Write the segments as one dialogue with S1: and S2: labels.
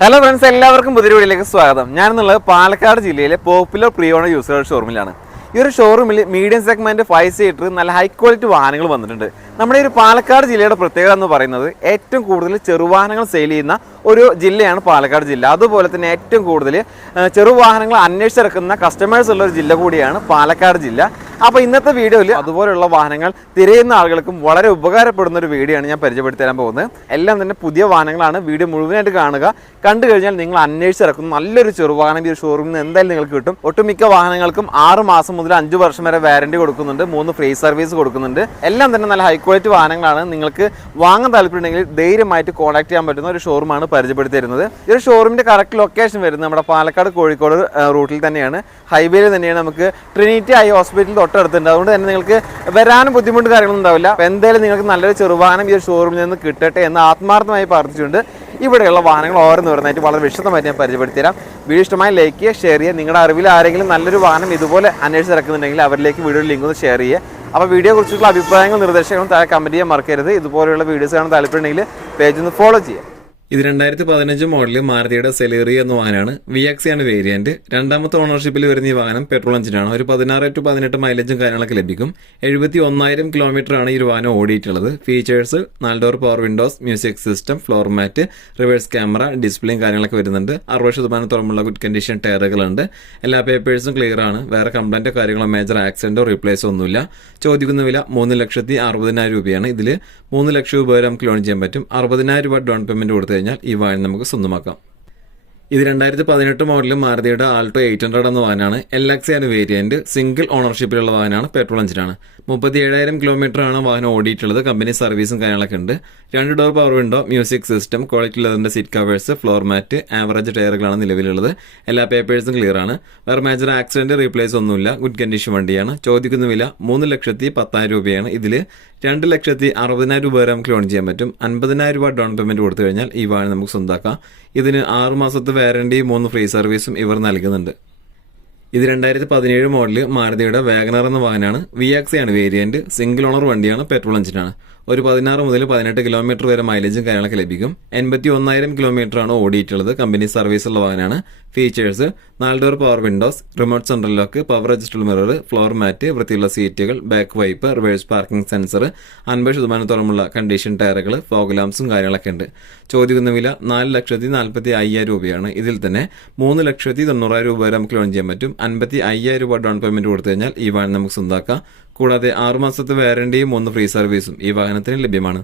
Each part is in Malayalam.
S1: ഹലോ ഫ്രണ്ട്സ് എല്ലാവർക്കും പുതിയ സ്വാഗതം. ഞാനെന്നുള്ളത് പാലക്കാട് ജില്ലയിലെ പോപ്പുലർ പ്രിയോണ യൂസർ ഷോറൂമിലാണ് ഈ ഒരു ഷോറൂമിൽ മീഡിയം സെഗ്മെന്റ് ഫൈവ് സീറ്റർ നല്ല ഹൈ ക്വാളിറ്റി വാഹനങ്ങൾ വന്നിട്ടുണ്ട്. നമ്മുടെ ഈ ഒരു പാലക്കാട് ജില്ലയുടെ പ്രത്യേകത എന്ന് പറയുന്നത് ഏറ്റവും കൂടുതൽ ചെറുവാഹനങ്ങൾ സെയിൽ ചെയ്യുന്ന ഒരു ജില്ലയാണ് പാലക്കാട് ജില്ല. അതുപോലെ തന്നെ ഏറ്റവും കൂടുതൽ ചെറുവാഹനങ്ങൾ അന്വേഷിച്ചിറക്കുന്ന കസ്റ്റമേഴ്സ് ഉള്ള ഒരു ജില്ല കൂടിയാണ് പാലക്കാട് ജില്ല. അപ്പോൾ ഇന്നത്തെ വീഡിയോയിൽ അതുപോലെയുള്ള വാഹനങ്ങൾ തിരയുന്ന ആളുകൾക്കും വളരെ ഉപകാരപ്പെടുന്ന ഒരു വീഡിയോ ആണ് ഞാൻ പരിചയപ്പെടുത്തി തരാൻ പോകുന്നത്. എല്ലാം തന്നെ പുതിയ വാഹനങ്ങളാണ്. വീഡിയോ മുഴുവനായിട്ട് കാണുക. കണ്ടു കഴിഞ്ഞാൽ നിങ്ങൾ അന്വേഷിച്ചിറക്കുന്ന നല്ലൊരു ചെറുവാഹനം ഈ ഷോറൂമിൽ നിന്ന് എന്തായാലും നിങ്ങൾക്ക് കിട്ടും. ഒട്ടുമിക്ക വാഹനങ്ങൾക്കും ആറ് മാസം മുതൽ അഞ്ച് വർഷം വരെ വാറണ്ടി കൊടുക്കുന്നുണ്ട്. മൂന്ന് ഫ്രീ സർവീസ് കൊടുക്കുന്നുണ്ട്. എല്ലാം തന്നെ നല്ല ഹൈ ക്വാളിറ്റി വാഹനങ്ങളാണ്. നിങ്ങൾക്ക് വാങ്ങാൻ താല്പര്യമുണ്ടെങ്കിൽ ധൈര്യമായിട്ട് കോൺടാക്ട് ചെയ്യാൻ പറ്റുന്ന ഒരു ഷോറൂമാണ് പരിചയപ്പെടുത്തി തരുന്നത്. ഈ ഒരു ഷോറൂമിന്റെ കറക്റ്റ് ലൊക്കേഷൻ വരുന്നത് നമ്മുടെ പാലക്കാട് കോഴിക്കോട് റൂട്ടിൽ തന്നെയാണ്. ഹൈവേയിൽ തന്നെയാണ് നമുക്ക് ട്രിനിറ്റി ഐ ഹോസ്പിറ്റൽ തൊട്ടടുത്തുണ്ട്. അതുകൊണ്ട് തന്നെ നിങ്ങൾക്ക് വരാനും ബുദ്ധിമുട്ട് കാര്യങ്ങളൊന്നും ഉണ്ടാവില്ല. അപ്പോൾ എന്തായാലും നിങ്ങൾക്ക് നല്ലൊരു ചെറുവാഹനം ഈ ഷോറൂമിൽ നിന്ന് കിട്ടട്ടെ എന്ന് ആത്മാർത്ഥമായി പ്രാർത്ഥിച്ചുകൊണ്ട് ഇവിടെയുള്ള വാഹനങ്ങൾ ഓരോന്ന് വരുന്നതായിട്ട് വളരെ വിശദമായിട്ട് ഞാൻ പരിചയപ്പെടുത്തി തരാം വീഡിയോ ഇഷ്ടമായി ലൈക്ക് ചെയ്യുക ഷെയർ ചെയ്യുക. നിങ്ങളുടെ അറിവിൽ ആരെങ്കിലും നല്ലൊരു വാഹനം ഇതുപോലെ അന്വേഷിച്ച് ഇറക്കുന്നുണ്ടെങ്കിൽ അവരിലേക്ക് വീഡിയോ ലിങ്ക് ഒന്ന് ഷെയർ ചെയ്യുക. അപ്പോൾ വീഡിയോ കുറിച്ചുള്ള അഭിപ്രായങ്ങളും നിർദ്ദേശങ്ങളും താഴെ കമന്റ് ചെയ്യാൻ മറക്കരുത്. ഇതുപോലെയുള്ള വീഡിയോസ് കാണാൻ താല്പര്യമുണ്ടെങ്കിൽ പേജ് ഒന്ന് ഫോളോ ചെയ്യുക.
S2: ഇത് രണ്ടായിരത്തി പതിനഞ്ച് മോഡലിൽ മാരുതിയുടെ സെലേറി എന്ന വാഹനമാണ്. വി എക്സ് ആണ് വേരിയന്റ് രണ്ടാമത്തെ ഓണർഷിപ്പിൽ വരുന്ന ഈ വാഹനം പെട്രോൾ എഞ്ചിനാണ് ഒരു പതിനാറ് ടു പതിനെട്ട് മൈലേജും കാര്യങ്ങളൊക്കെ ലഭിക്കും. എഴുപത്തി ഒന്നായിരം കിലോമീറ്റർ ആണ് ഈ വാഹനം ഓടിയിട്ടുള്ളത്. ഫീച്ചേഴ്സ് നാല് door power windows music system floor mat reverse camera ഡിസ്പ്ലേയും കാര്യങ്ങളൊക്കെ വരുന്നുണ്ട്. അറുപത് ശതമാനത്തോളമുള്ള ഗുഡ് കണ്ടീഷൻ ടയറുകളുണ്ട് എല്ലാ പേപ്പേഴ്സും ക്ലിയർ ആണ്. വേറെ കംപ്ലൈന്റോ കാര്യങ്ങളോ മേജർ ആക്സിഡന്റോ റീപ്ലേസോ ഒന്നുമില്ല ചോദിക്കുന്ന വില മൂന്ന് ലക്ഷത്തി അറുപതിനായിരം രൂപയാണ്. ഇതിൽ മൂന്ന് ലക്ഷം രൂപ വരെ നമുക്ക് ലോൺ ചെയ്യാൻ പറ്റും. അറുപതിനായിരം രൂപ ഡൗൺ പേയ്മെന്റ് കൊടുത്തു കഴിഞ്ഞാൽ ഈ വാഹനം നമുക്ക് സ്വന്തമാക്കാം. ഇത് രണ്ടായിരത്തി പതിനെട്ട് മോഡൽ മാരുതിയുടെ ആൾട്ടോ എയ്റ്റ് ഹൺഡ്രഡ് എന്ന വാഹനമാണ്. എൽ എക്സ് ആണ് വേരിയന്റ് സിംഗിൾ ഓണർഷിപ്പിലുള്ള വാഹനമാണ്. പെട്രോൾ എഞ്ചിനാണ് മുപ്പത്തി ഏഴായിരം കിലോമീറ്റർ ആണ് വാഹനം ഓടിയിട്ടുള്ളത്. കമ്പനി സർവീസും കാര്യങ്ങളൊക്കെ ഉണ്ട്. രണ്ട് door power window music system quality ലെതറിന്റെ seat covers floor mat average ടയറുകളാണ് നിലവിലുള്ളത്. എല്ലാ പേപ്പേഴ്സും ക്ലിയർ ആണ്. വേറെ മേജർ ആക്സിഡന്റ് റീപ്ലേസ് ഒന്നുമില്ല. ഗുഡ് കണ്ടീഷൻ വണ്ടിയാണ്. ചോദിക്കുന്ന വില മൂന്ന് ലക്ഷത്തി പത്തായിരം രൂപയാണ്. ഇതിൽ രണ്ട് ലക്ഷത്തി അറുപതിനായിരം രൂപ വരെ നമുക്ക് ലോൺ ചെയ്യാൻ പറ്റും. അൻപതിനായിരം രൂപ ഡൗൺ പേയ്മെന്റ് കൊടുത്തു കഴിഞ്ഞാൽ ഈ വാഹനം നമുക്ക് സ്വന്തമാക്കാം ഇതിന് ആറ് മാസത്തെ വാറണ്ടി മൂന്ന് ഫ്രീ സർവീസും ഇവർ നൽകുന്നുണ്ട്. ഇത് രണ്ടായിരത്തി പതിനേഴ് മോഡൽ മാരുതിയുടെ വാഗനർ എന്ന വാഹനമാണ്. വി എക്സ് ആണ് വേരിയന്റ് സിംഗിൾ ഓണർ വണ്ടിയാണ്. പെട്രോൾ എഞ്ചിനാണ് ഒരു പതിനാറ് മുതൽ പതിനെട്ട് കിലോമീറ്റർ വരെ മൈലേജും കാര്യങ്ങളൊക്കെ ലഭിക്കും. എൺപത്തി ഒന്നായിരം കിലോമീറ്റർ ആണ് ഓടിയിട്ടുള്ളത്. കമ്പനി സർവീസുള്ള വാഹനമാണ്. ഫീച്ചേഴ്സ് നാല് door power windows remote central lock power adjustable mirror floor mat വൃത്തിയുള്ള സീറ്റുകൾ back wipe reverse parking sensor അൻപത് ശതമാനത്തോളമുള്ള കണ്ടീഷൻ ടയറുകൾ ഫോഗ് ലാംസും കാര്യങ്ങളൊക്കെ ഉണ്ട്. ചോദിക്കുന്ന വില നാല് ലക്ഷത്തി നാൽപ്പത്തി അയ്യായിരം രൂപയാണ്. ഇതിൽ തന്നെ മൂന്ന് ലക്ഷത്തി തൊണ്ണൂറായിരം രൂപ വരെ നമുക്ക് ലോൺ ചെയ്യാൻ പറ്റും. അൻപത്തി അയ്യായിരം രൂപ ഡൗൺ പേയ്മെന്റ് കൊടുത്തു കഴിഞ്ഞാൽ ഈ വാഹനം നമുക്ക് സ്വന്തമാക്കാം കൂടാതെ ആറുമാസത്തെ വാറണ്ടിയും ഒന്ന് ഫ്രീ സർവീസും ഈ വാഹനത്തിന് ലഭ്യമാണ്.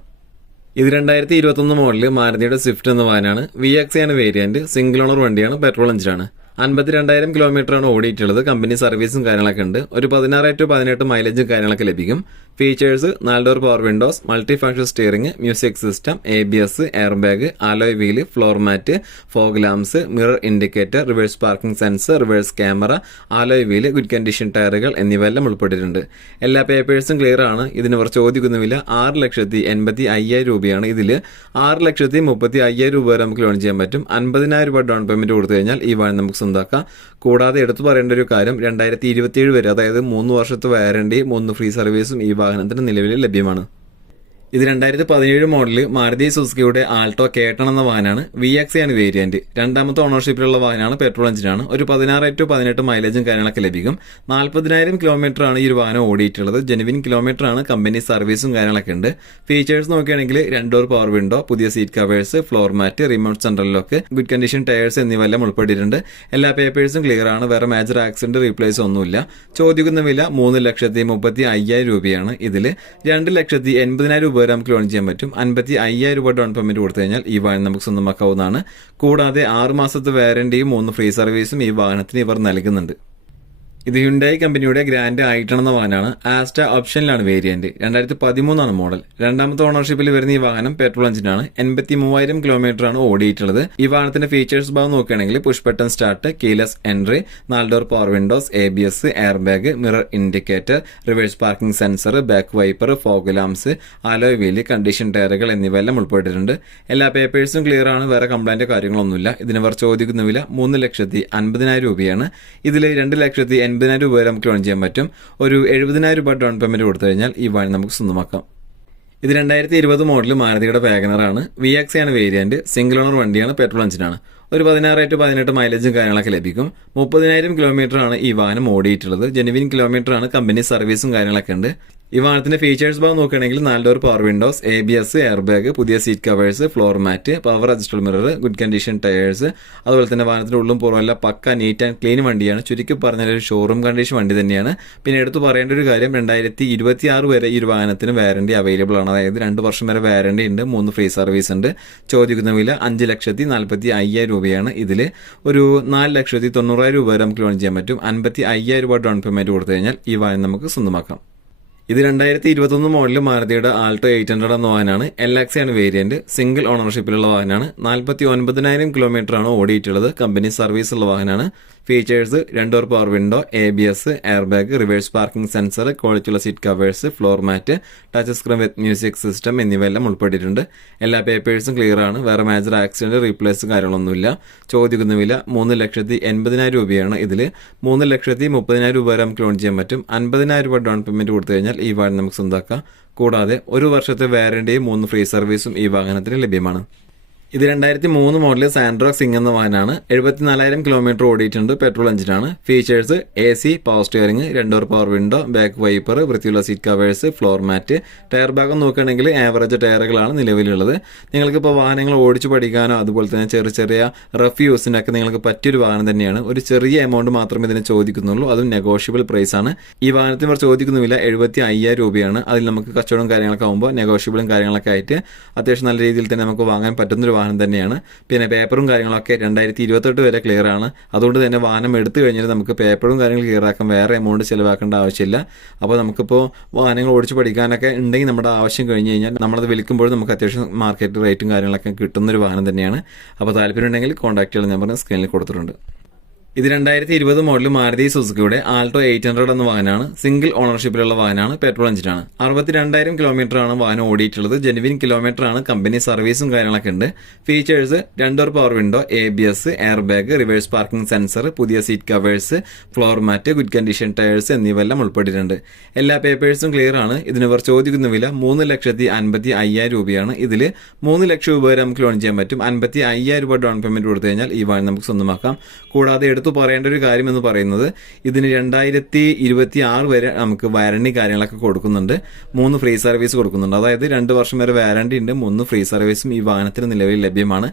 S2: ഇത് രണ്ടായിരത്തി ഇരുപത്തൊന്ന് മോഡൽ മാരുതിയുടെ സ്വിഫ്റ്റ് എന്ന വാഹനമാണ്. വി ആണ് വേരിയന്റ് സിംഗിൾ ഓണർ വണ്ടിയാണ്. പെട്രോൾ എഞ്ചിനാണ് അൻപത്തിരണ്ടായിരം കിലോമീറ്റർ ആണ് ഓടിയിട്ടുള്ളത്. കമ്പനി സർവീസും കാര്യങ്ങളൊക്കെ ഉണ്ട്. ഒരു പതിനാറ് ടു പതിനെട്ട് മൈലേജും കാര്യങ്ങളൊക്കെ ലഭിക്കും. ഫീച്ചേഴ്സ് നാല് door power windows multi function steering music system A B S air bag alloy wheel floor mat fog lamps mirror indicator reverse parking sensor reverse camera alloy wheel good condition ടയറുകൾ എന്നിവയെല്ലാം ഉൾപ്പെട്ടിട്ടുണ്ട്. എല്ലാ പേപ്പേഴ്സും ക്ലിയർ ആണ്. ഇതിന് ഇവർ ചോദിക്കുന്ന വില ആറ് ലക്ഷത്തി എൺപത്തി അയ്യായിരം രൂപയാണ് ഇതിൽ. ആറ് ലക്ഷത്തി മുപ്പത്തി അയ്യായിരം രൂപ വരെ നമുക്ക് ലോൺ ചെയ്യാൻ പറ്റും. അൻപതിനായിരം രൂപ ഡൗൺ പേയ്മെന്റ് കൊടുത്തു കഴിഞ്ഞാൽ ഈ വാഹനം നമുക്ക് സ്വന്തമാക്കാം കൂടാതെ എടുത്തു പറയേണ്ട ഒരു കാര്യം രണ്ടായിരത്തി ഇരുപത്തിയേഴ് വരെ അതായത് മൂന്ന് വർഷത്തെ വാറണ്ടി മൂന്ന് ഫ്രീ സർവീസും ഈ വാഹനത്തിന് നിലവിൽ ലഭ്യമാണ്. ഇത് രണ്ടായിരത്തി പതിനേഴ് മോഡൽ മാരുതി സുസുക്കിയുടെ ആൾട്ടോ കേട്ടൺ എന്ന വാഹനമാണ് വി എക്സ് ആണ് വേരിയന്റ് രണ്ടാമത്തെ ഓണർഷിപ്പിലുള്ള വാഹനമാണ് പെട്രോൾ എഞ്ചിനാണ് ഒരു പതിനാറ് ടു പതിനെട്ട് മൈലേജും കാര്യങ്ങളൊക്കെ ലഭിക്കും. നാൽപ്പതിനായിരം കിലോമീറ്റർ ആണ് ഈ ഒരു വാഹനം ഓടിയിട്ടുള്ളത്. ജെനുവിൻ കിലോമീറ്റർ ആണ്. കമ്പനി സർവീസും കാര്യങ്ങളൊക്കെ ഉണ്ട്. ഫീച്ചേഴ്സ് നോക്കുകയാണെങ്കിൽ രണ്ടോർ പവർ വിൻഡോ പുതിയ seat covers floor mat remote central lock good condition tyres എന്നിവയെല്ലാം ഉൾപ്പെട്ടിട്ടുണ്ട്. എല്ലാ പേപ്പേഴ്സും ക്ലിയർ ആണ്. വേറെ മേജർ ആക്സിഡന്റ് റീപ്ലേസ് ഒന്നുമില്ല. ചോദിക്കുന്ന വില മൂന്ന് ലക്ഷത്തി മുപ്പത്തി അയ്യായിരം രൂപയാണ് ഇതിൽ രണ്ട് ലക്ഷത്തി എൺപതിനായിരം രൂപ വരെ നമുക്ക് ലോൺ ചെയ്യാൻ പറ്റും. അൻപത്തി അയ്യായിരം രൂപ ഡൗൺ പേയ്മെന്റ് കൊടുത്തു കഴിഞ്ഞാൽ ഈ വാഹനം നമുക്ക് സ്വന്തമാക്കാവുന്നതാണ്. കൂടാതെ ആറ് മാസത്തെ വാറണ്ടിയും മൂന്ന് ഫ്രീ സർവീസും ഈ വാഹനത്തിന് ഇവർ നൽകുന്നുണ്ട്. ഇത് ഹ്യുണ്ടായി കമ്പനിയുടെ ഗ്രാൻഡ് ആയിട്ടെന്ന വാഹനമാണ്. ആസ്റ്റ ഓപ്ഷനിലാണ് വേരിയന്റ് രണ്ടായിരത്തി പതിമൂന്നാണ് മോഡൽ രണ്ടാമത്തെ ഓണർഷിപ്പിൽ വരുന്ന ഈ വാഹനം പെട്രോൾ എഞ്ചിനാണ് എൺപത്തി മൂവായിരം കിലോമീറ്റർ ആണ് ഓടിയിട്ടുള്ളത്. ഈ വാഹനത്തിന്റെ ഫീച്ചേഴ്സ് ഭാഗം നോക്കുകയാണെങ്കിൽ push button start keyless entry നാല് door power windows A B S air bag mirror indicator reverse parking sensor back wiper fog lamps alloy wheel condition ടയറുകൾ എന്നിവയെല്ലാം ഉൾപ്പെട്ടിട്ടുണ്ട്. എല്ലാ പേപ്പേഴ്സും ക്ലിയർ ആണ്. വേറെ കംപ്ലൈന്റ് കാര്യങ്ങളൊന്നുമില്ല. ഇതിനവർ ചോദിക്കുന്ന വില മൂന്ന് ലക്ഷത്തി അൻപതിനായിരം രൂപയാണ്. ഇതിൽ രണ്ട് ലക്ഷത്തി എൺപതിനായിരം രൂപ വരെ നമുക്ക് ലോൺ ചെയ്യാൻ പറ്റും. ഒരു എഴുപതിനായിരം രൂപ ഡൗൺ പേയ്മെന്റ് കൊടുത്തു കഴിഞ്ഞാൽ ഈ വാഹനം നമുക്ക് സ്വന്തമാക്കാം. ഇത് രണ്ടായിരത്തി ഇരുപത് മോഡൽ മാരുതിയുടെ വാഗനറാണ് വി എക്സ് ആണ് വേരിയന്റ് സിംഗിൾ ഓണർ വണ്ടിയാണ് പെട്രോൾ എഞ്ചിനാണ് ഒരു പതിനാറ് ടു പതിനെട്ട് മൈലേജും കാര്യങ്ങളൊക്കെ ലഭിക്കും. മുപ്പതിനായിരം കിലോമീറ്റർ ആണ് ഈ വാഹനം ഓടിയിട്ടുള്ളത്. ജെനുവിൻ കിലോമീറ്റർ ആണ് കമ്പനി സർവീസും കാര്യങ്ങളൊക്കെ ഉണ്ട്. ഈ വാഹനത്തിന്റെ ഫീച്ചേഴ്സ് ഭാഗം നോക്കുകയാണെങ്കിൽ നാല് door power windows A B S air bag പുതിയ seat covers floor mat power adjustable mirror good condition tyres അതുപോലെ തന്നെ വാഹനത്തിന്റെ ഉള്ളും പുറമെല്ലാം പക്ക നീറ്റ് ആൻഡ് ക്ലീൻ വണ്ടിയാണ്. ചുരുക്കി പറഞ്ഞാൽ ഒരു ഷോറൂം കണ്ടീഷൻ വണ്ടി തന്നെയാണ്. പിന്നെ എടുത്തു പറയേണ്ട ഒരു കാര്യം രണ്ടായിരത്തി ഇരുപത്തി ആറ് വരെ ഈ ഒരു വാഹനത്തിന് വാറണ്ടി അവൈലബിൾ ആണ്. അതായത് രണ്ട് വർഷം വരെ വാറണ്ടി ഉണ്ട് മൂന്ന് ഫ്രീ സർവീസ് ഉണ്ട്. ചോദിക്കുന്ന വില അഞ്ച് ലക്ഷത്തി നാൽപ്പത്തി അയ്യായിരം രൂപയാണ്. ഇതിൽ ഒരു നാല് ലക്ഷത്തി തൊണ്ണൂറായിരം രൂപ വരെ നമുക്ക് ലോൺ ചെയ്യാൻ പറ്റും. അൻപത്തി അയ്യായിരം രൂപ ഡൗൺ പേയ്മെന്റ് കൊടുത്തു കഴിഞ്ഞാൽ ഈ വാഹനം നമുക്ക് സ്വന്തമാക്കാം. ഇത് രണ്ടായിരത്തി ഇരുപത്തൊന്ന് മോഡൽ മാരുതിയുടെ ആൾട്ടോ എയ്റ്റ് ഹൺഡ്രഡ് എന്ന വാഹനമാണ്. എൽ എക്സി ആണ് വേരിയന്റ് സിംഗിൾ ഓണർഷിപ്പിലുള്ള വാഹനമാണ്. നാൽപ്പത്തി ഒൻപതിനായിരം കിലോമീറ്റർ ആണ് ഓടിയിട്ടുള്ളത്. കമ്പനി സർവീസ് ഉള്ള വാഹനമാണ്. Features രണ്ടോർ power window A B S air bag reverse parking sensor ക്വാളിറ്റിയുള്ള seat covers floor mat touch screen with music system എന്നിവയെല്ലാം ഉൾപ്പെട്ടിട്ടുണ്ട്. എല്ലാ പേപ്പേഴ്സും ക്ലിയർ ആണ്. വേറെ മേജർ ആക്സിഡന്റ് റീപ്ലേസ് കാര്യങ്ങളൊന്നുമില്ല. ചോദിക്കുന്ന വില മൂന്ന് ലക്ഷത്തി എൺപതിനായിരം രൂപയാണ്. ഇതിൽ മൂന്ന് ലക്ഷത്തി മുപ്പതിനായിരം രൂപ വരെ നമുക്ക് ലോൺ ചെയ്യാൻ പറ്റും. അൻപതിനായിരം രൂപ ഡൗൺ പേയ്മെന്റ് കൊടുത്തു കഴിഞ്ഞാൽ ഈ വാഹനം നമുക്ക് സ്വന്തമാക്കാം കൂടാതെ ഒരു വർഷത്തെ വാറണ്ടിയും മൂന്ന് ഫ്രീ സർവീസും ഈ വാഹനത്തിന് ലഭ്യമാണ്. ഇത് രണ്ടായിരത്തി മൂന്ന് മോഡൽ സാൻഡ്രോക് സിംഗ് എന്ന വാഹനമാണ് എഴുപത്തിനാലായിരം കിലോമീറ്റർ ഓടിയിട്ടുണ്ട്. പെട്രോൾ എഞ്ചിനാണ്. Features A C power steering രണ്ടോർ power window back wiper വൃത്തിയുള്ള seat covers floor mat tyre ഭാഗം നോക്കുകയാണെങ്കിൽ ആവറേജ് ടയറുകളാണ് നിലവിലുള്ളത്. നിങ്ങൾക്ക് ഇപ്പോൾ വാഹനങ്ങൾ ഓടിച്ചു പഠിക്കാനോ അതുപോലെ തന്നെ ചെറിയ ചെറിയ റഫ് യൂസിനൊക്കെ നിങ്ങൾക്ക് പറ്റിയൊരു വാഹനം തന്നെയാണ്. ഒരു ചെറിയ എമൗണ്ട് മാത്രമേ ഇതിനെ ചോദിക്കുന്നുള്ളൂ. അതും നെഗോഷ്യബിൾ പ്രൈസ് ആണ്. ഈ വാഹനത്തിന് ഇവർ ചോദിക്കുന്ന വില എഴുപത്തി അയ്യായിരം രൂപയാണ്. അതിൽ നമുക്ക് കച്ചവടം കാര്യങ്ങളൊക്കെ ആകുമ്പോൾ നെഗോഷ്യബിളും കാര്യങ്ങളൊക്കെ ആയിട്ട് അത്യാവശ്യം നല്ല രീതിയിൽ തന്നെ നമുക്ക് വാങ്ങാൻ പറ്റുന്നൊരു വാഹനം തന്നെയാണ്. പിന്നെ പേപ്പറും കാര്യങ്ങളൊക്കെ രണ്ടായിരത്തി ഇരുപത്തെട്ട് വരെ ക്ലിയർ ആണ്. അതുകൊണ്ട് തന്നെ വാഹനം എടുത്തു കഴിഞ്ഞാൽ നമുക്ക് പേപ്പറും കാര്യങ്ങളും ക്ലിയർ ആക്കാൻ വേറെ എമൗണ്ട് ചിലവാക്കേണ്ട ആവശ്യമില്ല. അപ്പോൾ നമുക്കിപ്പോൾ വാഹനങ്ങൾ ഓടിച്ച് പഠിക്കാനൊക്കെ ഉണ്ടെങ്കിൽ നമ്മുടെ ആവശ്യം കഴിഞ്ഞ് കഴിഞ്ഞാൽ നമ്മളത് വിളിക്കുമ്പോൾ നമുക്ക് അത്യാവശ്യം മാർക്കറ്റ് റേറ്റും കാര്യങ്ങളൊക്കെ കിട്ടുന്നൊരു വാഹനം തന്നെയാണ്. അപ്പോൾ താല്പര്യം ഉണ്ടെങ്കിൽ ചെയ്യാൻ നമ്പർ സ്ക്രീനിൽ കൊടുത്തിട്ടുണ്ട്. ഇത് രണ്ടായിരത്തി ഇരുപത് മോഡൽ മാരുതി സുസുക്കിയുടെ ആൾട്ടോ എയ്റ്റ് ഹൺഡ്രഡ് എന്ന വാഹനമാണ്. സിംഗിൾ ഓണർഷിപ്പിലുള്ള വാഹനമാണ്. പെട്രോൾ എഞ്ചിനാണ് അറുപത്തിരണ്ടായിരം കിലോമീറ്റർ ആണ് വാഹനം ഓടിയിട്ടുള്ളത്. ജെനുവിൻ കിലോമീറ്റർ ആണ് കമ്പനി സർവീസും കാര്യങ്ങളൊക്കെ ഉണ്ട്. Features രണ്ടോർ power window A B S air bag reverse parking sensor പുതിയ seat covers floor mat good condition tyres എന്നിവയെല്ലാം ഉൾപ്പെട്ടിട്ടുണ്ട്. എല്ലാ പേപ്പേഴ്സും ക്ലിയർ ആണ്. ഇതിന് ഇവർ ചോദിക്കുന്ന വില മൂന്ന് ലക്ഷത്തി അൻപത്തി അയ്യായിരം രൂപയാണ്. ഇതിൽ മൂന്ന് ലക്ഷം രൂപ വരെ നമുക്ക് ലോൺ ചെയ്യാൻ പറ്റും. അൻപത്തി അയ്യായിരം രൂപ ഡൗൺ പേയ്മെന്റ് കൊടുത്തു കഴിഞ്ഞാൽ ഈ വാഹനം നമുക്ക് സ്വന്തമാക്കാം. കൂടാതെ എടുത്തു പറയേണ്ട ഒരു കാര്യം എന്ന് പറയുന്നത് ഇതിന് രണ്ടായിരത്തി ഇരുപത്തി ആറ് വരെ നമുക്ക് വാരണ്ടി കാര്യങ്ങളൊക്കെ കൊടുക്കുന്നുണ്ട്. മൂന്ന് ഫ്രീ സർവീസ് കൊടുക്കുന്നുണ്ട്. അതായത് രണ്ട് വർഷം വരെ വാരണ്ടി ഉണ്ട്. മൂന്ന് ഫ്രീ സർവീസും ഈ വാഹനത്തിന് നിലവിൽ ലഭ്യമാണ്.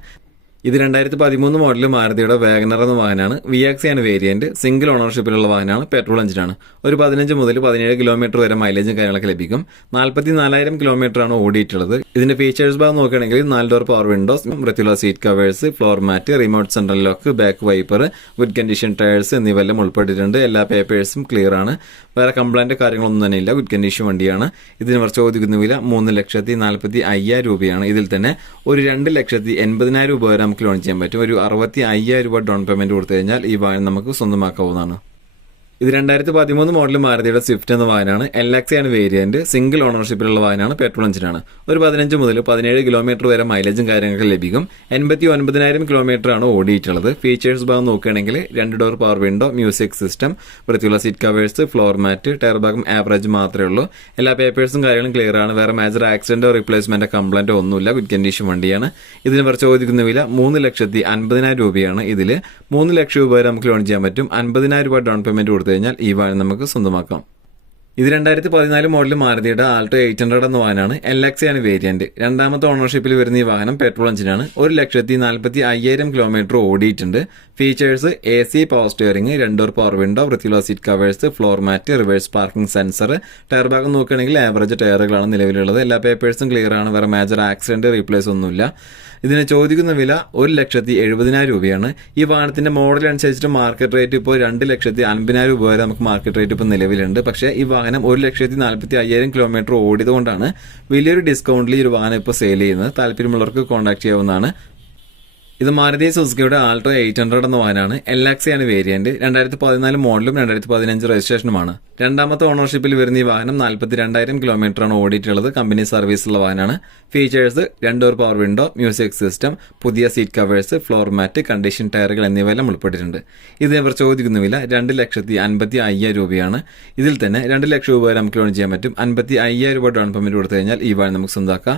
S2: ഇത് രണ്ടായിരത്തി പതിമൂന്ന് മോഡൽ മാരുതിയുടെ വാഗനർ എന്ന വാഹനമാണ്. വി എക്സ് ആണ് വേരിയന്റ് സിംഗിൾ ഓണർഷിപ്പിലുള്ള വാഹനമാണ്. പെട്രോൾ എഞ്ചിനാണ് ഒരു പതിനഞ്ച് മുതൽ പതിനേഴ് കിലോമീറ്റർ വരെ മൈലേജും കാര്യങ്ങളൊക്കെ ലഭിക്കും. നാൽപ്പത്തി നാലായിരം ആണ് ഓടിയിട്ടുള്ളത്. ഇതിന്റെ ഫീച്ചേഴ്സ് ഭാഗം നോക്കുകയാണെങ്കിൽ നാല് ഡോർ പവർ വിൻഡോസ് വൃത്തിയുള്ള seat covers floor mat remote central lock back wiper good condition tyres എന്നിവയെല്ലാം ഉൾപ്പെട്ടിട്ടുണ്ട്. എല്ലാ പേപ്പേഴ്സും ക്ലിയർ ആണ്. വേറെ കംപ്ലൈന്റ് കാര്യങ്ങളൊന്നും തന്നെ ഇല്ല. ഗുഡ് കണ്ടീഷൻ വണ്ടിയാണ്. ഇതിന് വർഷം ചോദിക്കുന്ന വില മൂന്ന് ലക്ഷത്തി നാൽപ്പത്തി അയ്യായിരം രൂപയാണ്. ഇതിൽ തന്നെ ഒരു രണ്ട് ലക്ഷത്തി എൺപതിനായിരം രൂപ വരെ നമുക്ക് ലോൺ ചെയ്യാൻ പറ്റും. ഒരു അറുപത്തി അയ്യായിരം രൂപ ഡൗൺ പേയ്മെന്റ് കൊടുത്തു കഴിഞ്ഞാൽ ഈ വാഹനം നമുക്ക് സ്വന്തമാക്കാവുന്നതാണ്. ഇത് രണ്ടായിരത്തി പതിമൂന്ന് മോഡൽ മാരുതിയുടെ സ്വിഫ്റ്റ് എന്ന വാഹനമാണ്. എൽ എക്സി ആണ് വേരിയന്റ് സിംഗിൾ ഓണർഷിപ്പിലുള്ള വാഹനമാണ്. പെട്രോൾ എഞ്ചിനാണ് ഒരു പതിനഞ്ച് മുതൽ പതിനേഴ് കിലോമീറ്റർ വരെ മൈലേജും കാര്യങ്ങളൊക്കെ ലഭിക്കും. എൺപത്തി ഒൻപതിനായിരം കിലോമീറ്റർ ആണ് ഓടിയിട്ടുള്ളത്. ഫീച്ചേഴ്സ് ഭാഗം നോക്കുകയാണെങ്കിൽ രണ്ട് door power window music system വൃത്തിയുള്ള seat covers floor mat tyre ഭാഗം ആവറേജ് മാത്രമേ ഉള്ളൂ. എല്ലാ പേപ്പേഴ്സും കാര്യങ്ങളും ക്ലിയർ ആണ്. വേറെ മേജർ ആക്സിഡന്റോ റിപ്ലേസ്മെന്റോ കംപ്ലൈന്റോ ഒന്നുമില്ല. ഗുഡ് കണ്ടീഷൻ വണ്ടിയാണ്. ഇതിന് പറഞ്ഞ ചോദിക്കുന്ന വില മൂന്ന് ലക്ഷത്തി അൻപതിനായിരം രൂപയാണ് ഇതിൽ മൂന്ന് ലക്ഷം രൂപ വരെ നമുക്ക് ലോൺ ചെയ്യാൻ പറ്റും. അൻപതിനായിരം രൂപ ഡൗൺ പേയ്മെന്റ് കൊടുത്തു കഴിഞ്ഞാൽ ഈ വാഹനം നമുക്ക് സ്വന്തമാക്കാം. ഇത് രണ്ടായിരത്തി പതിനാല് മോഡൽ മാരുതിയുടെ ആൾട്ടോ എയ്റ്റ് ഹൺഡ്രഡ് എന്ന വാഹനമാണ്. എൽ ആണ് വേരിയന്റ് രണ്ടാമത്തെ ഓണർഷിപ്പിൽ വരുന്ന ഈ വാഹനം പെട്രോൾ എഞ്ചിനാണ് ഒരു ലക്ഷത്തി നാൽപ്പത്തി അയ്യായിരം കിലോമീറ്റർ ഓടിയിട്ടുണ്ട്. Features A C power steering രണ്ടോർ power window വൃത്തിയുള്ള seat covers floor mat reverse parking sensor tyre ഭാഗം നോക്കുകയാണെങ്കിൽ ആവറേജ് ടയറുകളാണ് നിലവിലുള്ളത്. എല്ലാ പേപ്പേഴ്സും ക്ലിയർ ആണ്. വേറെ മേജർ ആക്സിഡന്റ് റീപ്ലേസ് ഒന്നുമില്ല. ഇതിന് ചോദിക്കുന്ന വില ഒരു ലക്ഷത്തി എഴുപതിനായിരം രൂപയാണ്. ഈ വാഹനത്തിന്റെ മോഡൽ അനുസരിച്ചിട്ട് മാർക്കറ്റ് റേറ്റ് ഇപ്പോൾ രണ്ട് ലക്ഷത്തി അൻപതിനായിരം രൂപ വരെ നമുക്ക് മാർക്കറ്റ് റേറ്റ് ഇപ്പോൾ നിലവിലുണ്ട്. പക്ഷേ ഈ വാഹനം ഒരു ലക്ഷത്തി നാൽപ്പത്തി അയ്യായിരം കിലോമീറ്റർ ഓടിയതുകൊണ്ടാണ് വലിയൊരു ഡിസ്കൗണ്ടിൽ ഈ ഒരു വാഹനം ഇപ്പോൾ സെയിൽ ചെയ്യുന്നത്. താല്പര്യമുള്ളവർക്ക് കോൺടാക്ട് ചെയ്യാവുന്നതാണ്. ഇത് മാരുതി സുസുക്കിയുടെ ആൾട്ടോ എയ്റ്റ് ഹൺഡ്രഡ് എന്ന വാഹനമാണ്. എൽ ആണ് വേരിയന്റ് രണ്ടായിരത്തി പതിനാല് മോഡലും രണ്ടായിരത്തി പതിനഞ്ച് രജിസ്ട്രേഷനുമാണ് രണ്ടാമത്തെ ഓണർഷിപ്പിൽ വരുന്ന ഈ വാഹനം നാൽപ്പത്തി രണ്ടായിരം കിലോമീറ്റർ ആണ് ഓടിയിട്ടുള്ളത് കമ്പനി സർവീസുള്ള വാഹനമാണ്. ഫീച്ചേഴ്സ് രണ്ടോർ പവർ വിൻഡോ മ്യൂസിക് സിസ്റ്റം പുതിയ seat covers floor mat condition ടയറുകൾ എന്നിവയെല്ലാം ഉൾപ്പെട്ടിട്ടുണ്ട്. ഇത് ഇവർ ചോദിക്കുന്ന വില രണ്ട് ലക്ഷത്തി അൻപത്തി അയ്യായിരം രൂപയാണ്. ഇതിൽ തന്നെ രണ്ട് ലക്ഷം രൂപ വരെ നമുക്ക് ലോൺ ചെയ്യാൻ പറ്റും. അൻപത്തി അയ്യായിരം രൂപ ഡൗൺ പേയ്മെന്റ് കൊടുത്തു കഴിഞ്ഞാൽ ഈ വാഹനം നമുക്ക് സ്വന്തമാക്കാം.